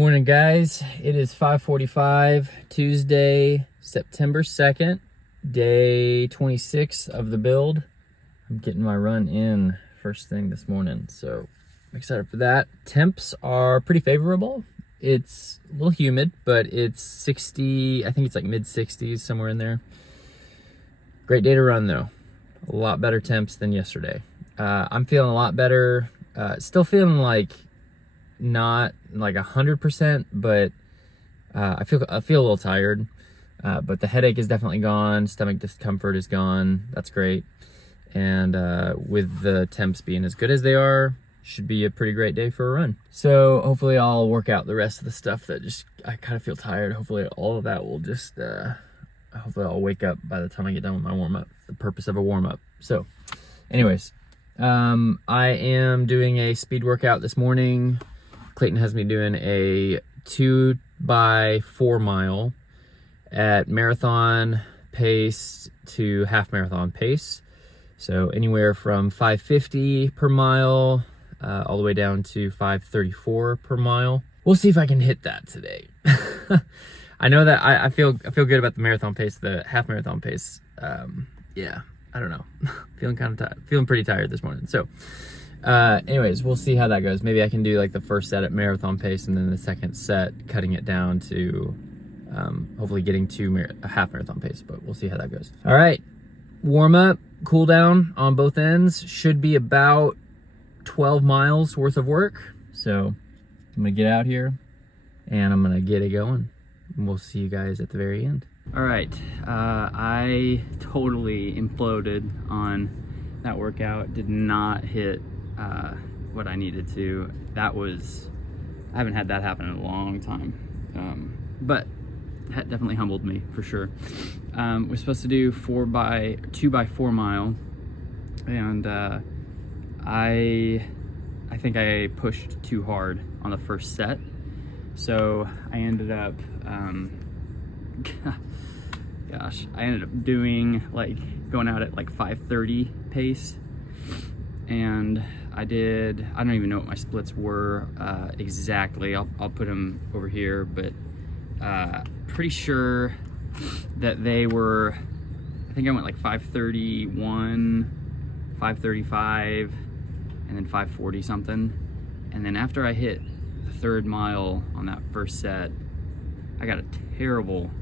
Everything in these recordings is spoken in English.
Morning, guys. It is 5:45, Tuesday, September 2nd, day 26 of the build. I'm getting my run in first thing this morning, so I'm excited for that. Temps are pretty favorable. It's a little humid, but it's 60, I think it's like mid-60s, somewhere in there. Great day to run, though. A lot better temps than yesterday. I'm feeling a lot better. Still feeling like not like 100%, but I feel a little tired. But the headache is definitely gone. Stomach discomfort is gone. That's great. And with the temps being as good as they are, should be a pretty great day for a run. So hopefully I'll work out the rest of the stuff that just I kind of feel tired. Hopefully all of that will just hopefully I'll wake up by the time I get done with my warm-up. The purpose of a warm-up. So anyways, I am doing a speed workout this morning. Clayton has me doing a 2x4 mile at marathon pace to half marathon pace. So anywhere from 5:50 per mile all the way down to 5:34 per mile. We'll see if I can hit that today. I know that I feel good about the marathon pace. The half marathon pace, yeah, I don't know. Feeling kind of tired. Feeling pretty tired this morning. So anyways, we'll see how that goes. Maybe I can do like the first set at marathon pace and then the second set cutting it down to hopefully getting to a half marathon pace, but we'll see how that goes. All right, warm up, cool down on both ends. Should be about 12 miles worth of work. So I'm gonna get out here and I'm gonna get it going. And we'll see you guys at the very end. All right, I totally imploded on that workout. Did not hit what I needed to. I haven't had that happen in a long time. But that definitely humbled me for sure. We're supposed to do 2x4 mile, and I think I pushed too hard on the first set, so I ended up I ended up doing going out at like 5:30 pace, and I don't even know what my splits were exactly. I'll put them over here, but pretty sure that they were, I think I went like 5:31, 5:35, and then 5:40 something. And then after I hit the third mile on that first set, I got a terrible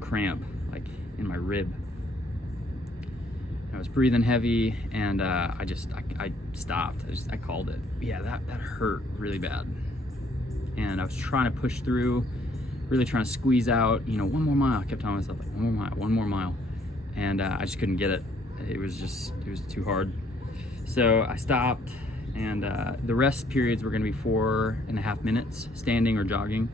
cramp like in my rib. I was breathing heavy, and I stopped. I called it. Yeah, that hurt really bad. And I was trying to push through, really trying to squeeze out, one more mile. I kept telling myself, like, one more mile. And I just couldn't get it. It was too hard. So I stopped, and the rest periods were gonna be 4.5 minutes, standing or jogging.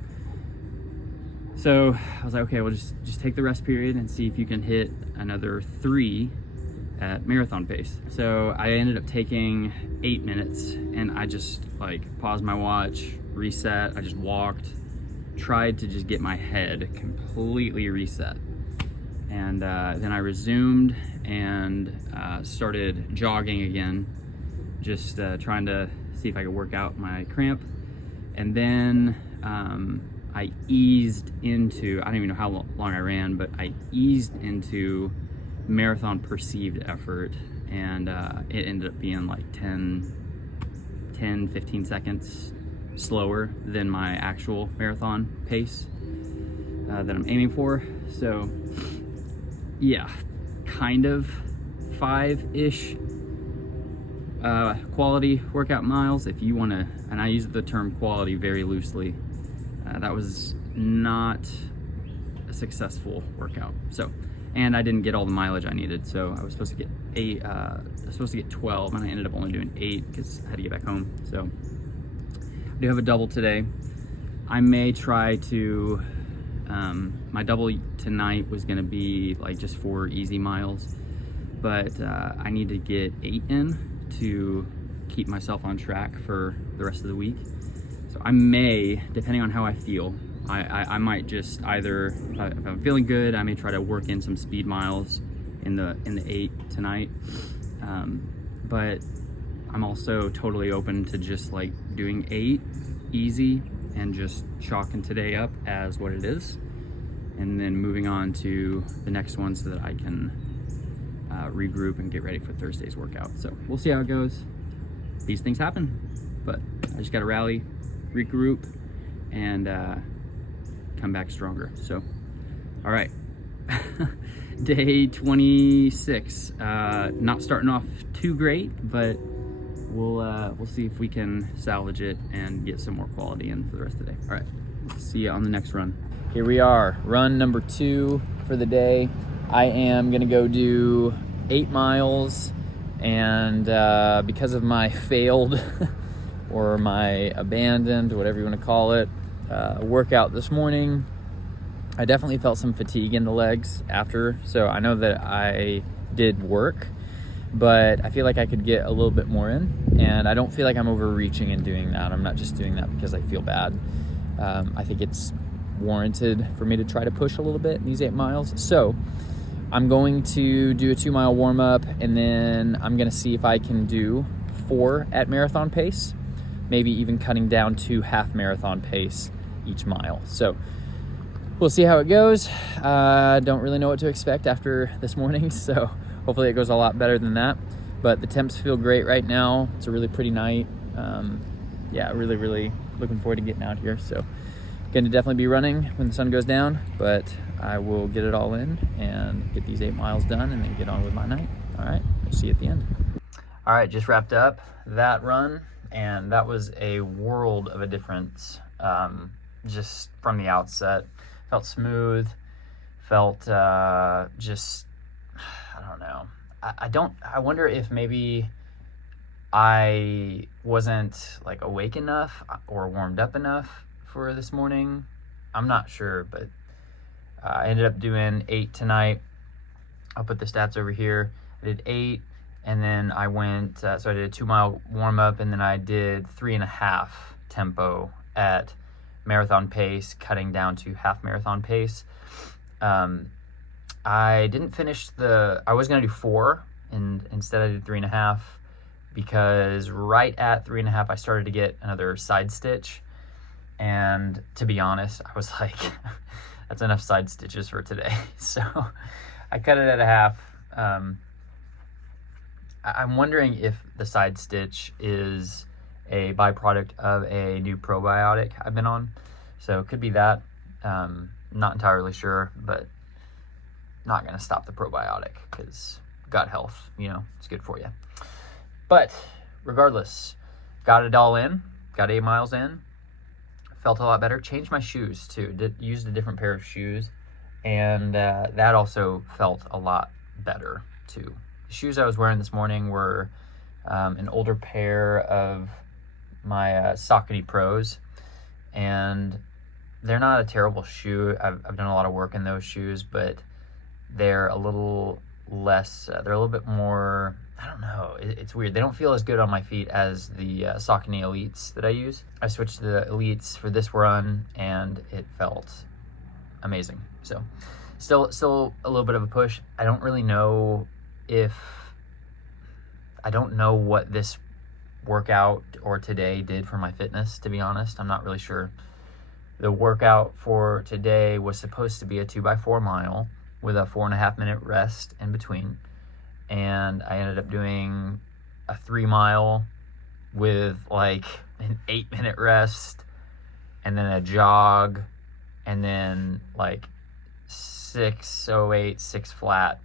So I was like, okay, well, just take the rest period and see if you can hit another 3 at marathon pace. So I ended up taking 8 minutes, and I just paused my watch, reset. I just walked, tried to just get my head completely reset. And then I resumed and started jogging again, just trying to see if I could work out my cramp. And then I eased into, I don't even know how long I ran, but I eased into marathon perceived effort, and it ended up being like 15 seconds slower than my actual marathon pace that I'm aiming for. So yeah, kind of 5-ish quality workout miles, if you want to, and I use the term quality very loosely. That was not a successful workout. So, and I didn't get all the mileage I needed. So I was supposed to get 12, and I ended up only doing 8 because I had to get back home. So I do have a double today. I may try to, my double tonight was gonna be just 4 easy miles, but I need to get 8 in to keep myself on track for the rest of the week. So I may, depending on how I feel, I might just either, if I'm feeling good, I may try to work in some speed miles in the 8 tonight. But I'm also totally open to just doing 8 easy and just chalking today up as what it is, and then moving on to the next one so that I can regroup and get ready for Thursday's workout. So we'll see how it goes. These things happen, but I just got to rally, regroup, and come back stronger. So, all right. Day 26. Not starting off too great, but we'll see if we can salvage it and get some more quality in for the rest of the day. All right, see you on the next run. Here we are, run number 2 for the day. I am gonna go do 8 miles, and because of my failed or my abandoned, whatever you want to call it, workout this morning, I definitely felt some fatigue in the legs after. So I know that I did work, but I feel like I could get a little bit more in, and I don't feel like I'm overreaching in doing that. I'm not just doing that because I feel bad. I think it's warranted for me to try to push a little bit in these 8 miles. So I'm going to do a 2-mile warm-up, and then I'm gonna see if I can do 4 at marathon pace, maybe even cutting down to half marathon pace each mile. So we'll see how it goes. Don't really know what to expect after this morning, so hopefully it goes a lot better than that. But the temps feel great right now. It's a really pretty night. Yeah, really looking forward to getting out here. So gonna definitely be running when the sun goes down, but I will get it all in and get these 8 miles done and then get on with my night. All right, we'll see you at the end. All right, just wrapped up that run, and that was a world of a difference. Just from the outset, felt smooth, felt just, I don't know. I wonder if maybe I wasn't like awake enough or warmed up enough for this morning. I'm not sure, but I ended up doing 8 tonight. I'll put the stats over here. I did 8, and then I went, so I did a 2-mile warm up, and then I did 3.5 tempo at marathon pace, cutting down to half marathon pace. I didn't finish I was gonna do 4, and instead I did 3.5, because right at 3.5 I started to get another side stitch, and to be honest, I was like, that's enough side stitches for today. So I cut it at a half. I'm wondering if the side stitch is a byproduct of a new probiotic I've been on. So it could be that. Not entirely sure, but not going to stop the probiotic because gut health, it's good for you. But regardless, got it all in, got 8 miles in, felt a lot better. Changed my shoes too, used a different pair of shoes, and that also felt a lot better too. The shoes I was wearing this morning were an older pair of my Saucony Pros, and they're not a terrible shoe. I've done a lot of work in those shoes, but they're a little less, they're a little bit more, I don't know, it's weird. They don't feel as good on my feet as the Saucony Elites that I use. I switched to the Elites for this run, and it felt amazing. So still a little bit of a push. I don't know what this workout or today did for my fitness, to be honest. I'm not really sure. The workout for today was supposed to be a 2x4 mile with a 4.5 minute rest in between, and I ended up doing a 3 mile with like an 8-minute rest, and then a jog, and then like 6:08, 6 flat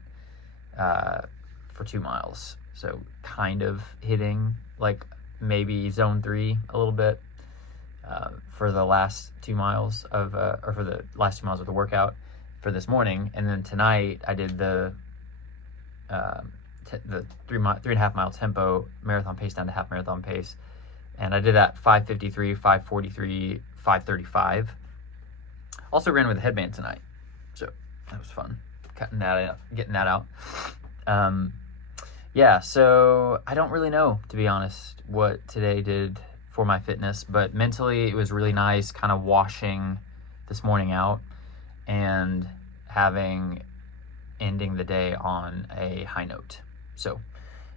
for 2 miles. So kind of hitting like maybe zone 3 a little bit for the last 2 miles of or for the last 2 miles of the workout for this morning. And then tonight I did the 3.5 mile tempo marathon pace down to half marathon pace, and I did that 5:53, 5:43, 5:35. Also ran with a headband tonight, so that was fun, getting that out. Yeah, so I don't really know, to be honest, what today did for my fitness, but mentally it was really nice kind of washing this morning out and ending the day on a high note. So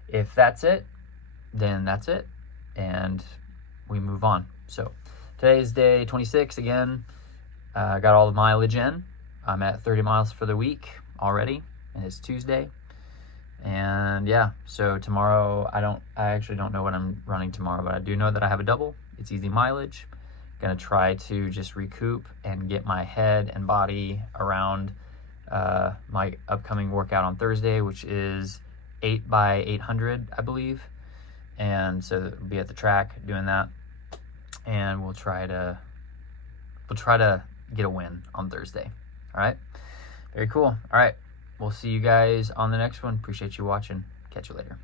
if that's it, then that's it, and we move on. So today's day 26 again. Got all the mileage in. I'm at 30 miles for the week already, and it's Tuesday. And yeah, so tomorrow I actually don't know what I'm running tomorrow, but I do know that I have a double. It's easy mileage. Gonna try to just recoup and get my head and body around my upcoming workout on Thursday, which is 8 by 800, I believe. And so we'll be at the track doing that, and we'll try to get a win on Thursday. All right, very cool. All right, we'll see you guys on the next one. Appreciate you watching. Catch you later.